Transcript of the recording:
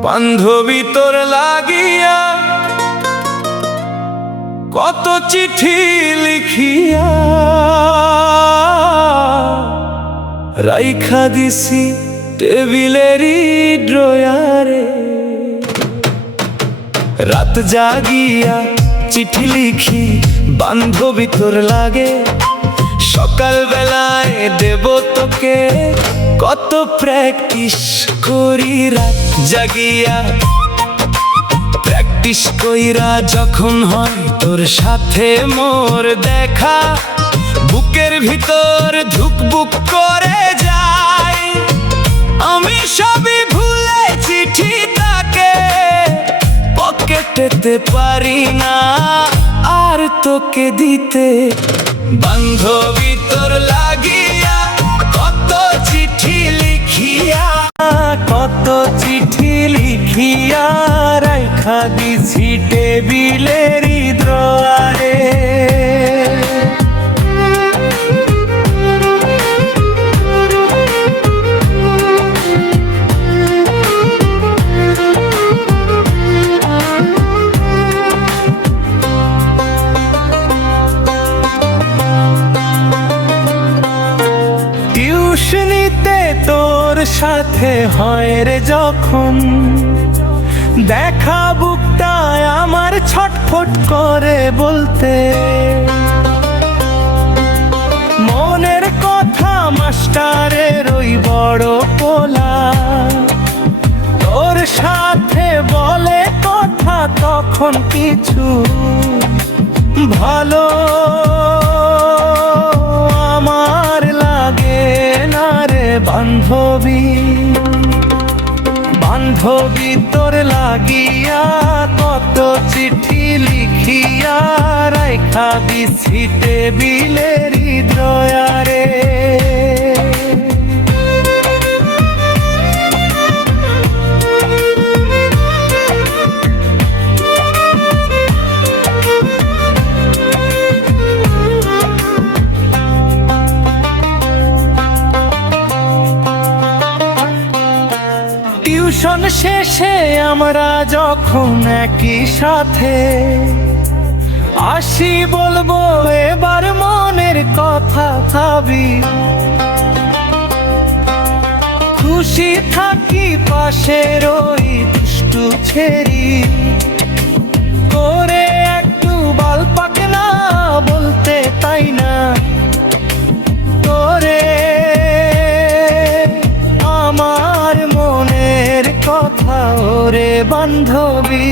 বান্ধবী তোর লাগিয়া কত চিঠি লিখিয়া রাইখা দিছি টেবিলেরই ড্রয়ারে। রাত জাগিয়া চিঠি লিখি বান্ধবী তোর লাগে, সকাল বেলায় দেব তোকে কত প্র্যাকটিস করি। রাত জাগিয়া প্র্যাকটিস কইরা যখন হয় তোর সাথে মোর দেখা, বুকের ভিতর ধুকবুক করে যায়। আমি সবই ভুলে চিঠি তাকে পকেটেতে পারি না আর তোকে দিতে। বান্ধবী তোর লাগিয়া কত চিঠি লিখিয়া, কত চিঠি লিখিয়া রাইখা দিছি টেবিলেরই ড্রয়ারে। টিউশনিতে তোর সাথে হয় রে যখন দেখা, বুকটায় আমার ছটফট করে বলতে। মনের কথা মাস্টারের ওই বড় পোলা তোর সাথে বলে কথা, তখন কিছু ভালো আমার লাগে না রে বান্ধবী। বান্ধবী তোর লাগিয়া কত চিঠি লিখিয়া রাইখা দিছি টেবিলেরই ড্রয়ারে। টিউশন শেষে আমরা যখন একই সাথে আসি, বলবো এবার মনের কথা ভাবি। খুশি থাকি পাশের ওই দুষ্টু ছেড়ি করে একটু বাল পাকে না বলতে, তাই না তোরে আমার মনের কথা ওরে বান্ধবী।